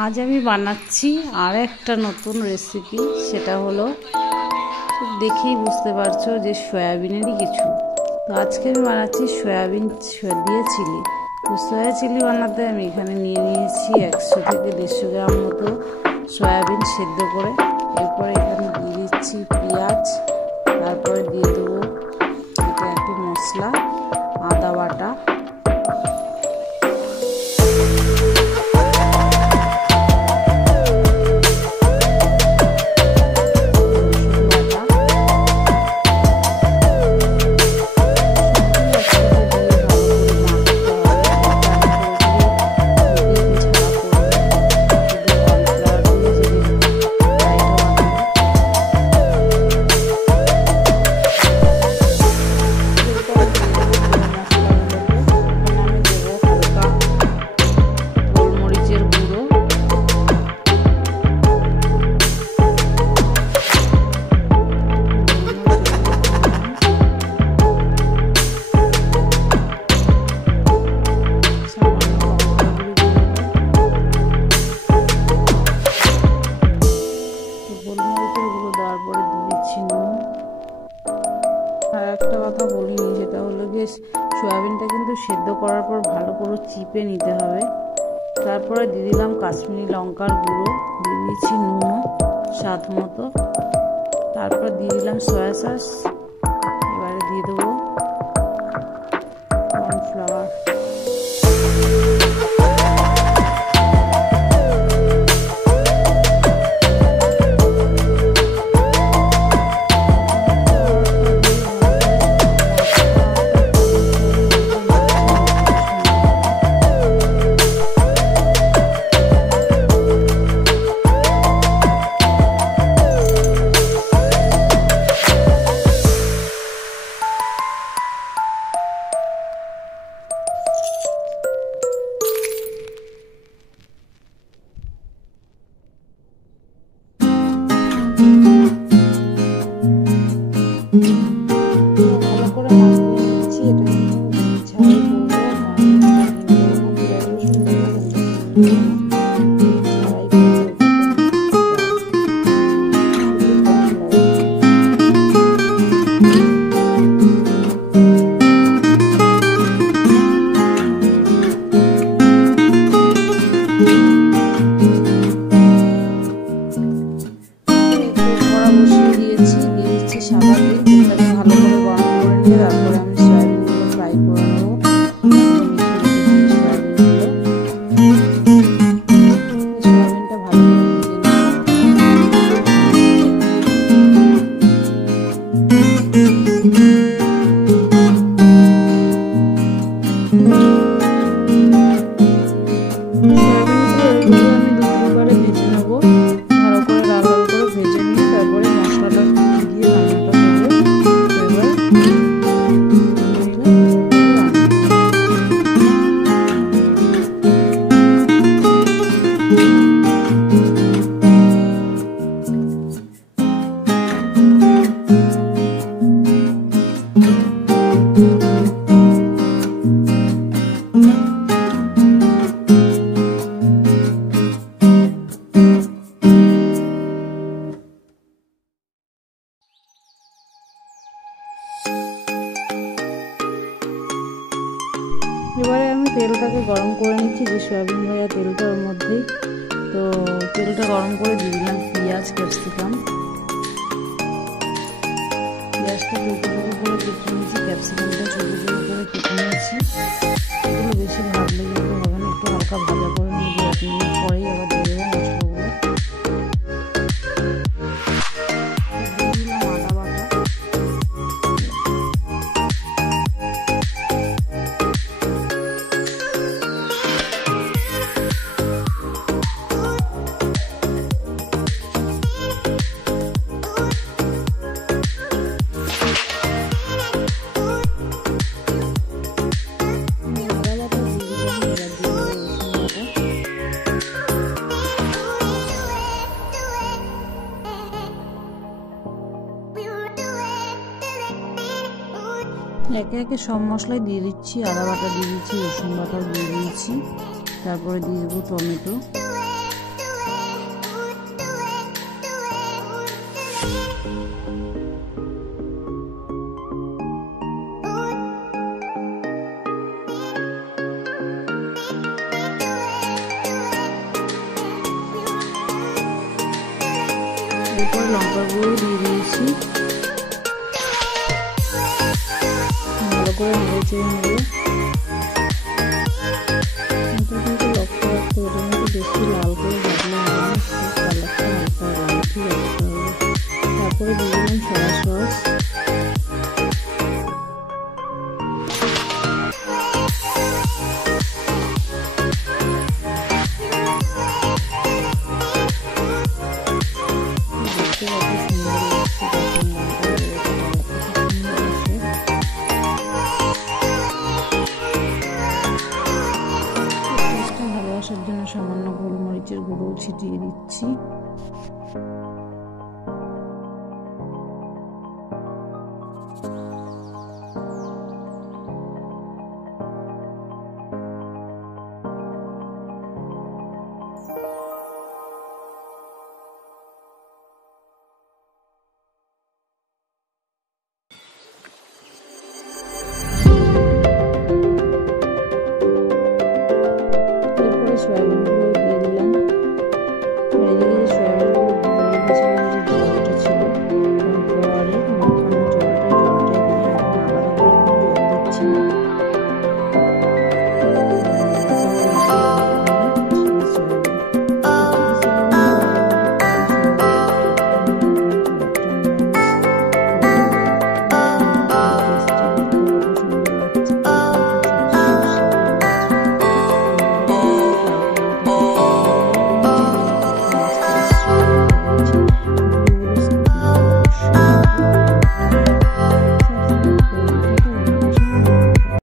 আজ আমি বানাচ্ছি আর একটা নতুন রেসিপি, সেটা হলো দেখেই বুঝতে পারছো যে সয়াবিনেরই কিছু। তো আজকে আমি বানাচ্ছি সয়াবিন দিয়ে চিলি। তো সয়া চিলি বানাতে আমি এখানে নিয়ে নিয়েছি 100 থেকে 150 গ্রাম মতো সয়াবিন সেদ্ধ করে। এরপরে এখানে দিয়ে দিচ্ছি পেঁয়াজ, তারপরে দিয়ে দেবো এটা একটু মশলা, আদা বাটা, আর একটা কথা বলিনি, সেটা হলো যে সয়াবিনটা কিন্তু সেদ্ধ করার পর ভালো করে চিপে নিতে হবে। তারপরে দিয়ে দিলাম কাশ্মীরি লঙ্কার গুঁড়ো, দিয়ে দিয়েছি নুন স্বাদ মতো, তারপর দিয়ে দিলাম সয়া সস, এবারে দিয়ে দেবো কর্নফ্লাওয়ার। এবারে আমি তেলটাকে গরম করে নিচ্ছি, যে সয়াবিন ভাজা তেলটা ওর মধ্যেই। তো তেলটা গরম করে দিয়ে দিলাম পেঁয়াজ, ক্যাপসিকাম। পেঁয়াজটা টুকরো টুকরো করে কেটে নিয়েছি, ক্যাপসিকামটা ছোটো ছোটো করে কেটে নিয়েছি। এগুলো বেশি ভাজলে কিন্তু হবে না, একটু হালকা ভাজা করে নিয়ে 1 মিনিট পরেই আবার দিয়ে দেবো মশলাগুলো। একে একে সব মশলাই দিয়ে দিচ্ছি। আদা বাটা দিয়ে দিচ্ছি, রসুন বাটাও দিয়ে দিয়েছি, তারপরে দিয়ে দেবো টমেটো, এরপর লঙ্কা গুঁড়ো দিয়ে দিয়েছি, ভালো করে নেড়ে নেড়ে। কিন্তু লক্ষ্য রাখতে হবে এটার মধ্যে বেশি লাল করে ভাজলে হবে না, কালারটা হালকা লালচি রাখতে হবে। তারপরে দিয়ে দিলাম সয়া সস, ভালোবাসার জন্য সামান্য গোলমরিচের গুঁড়ো ছিটিয়ে দিচ্ছি।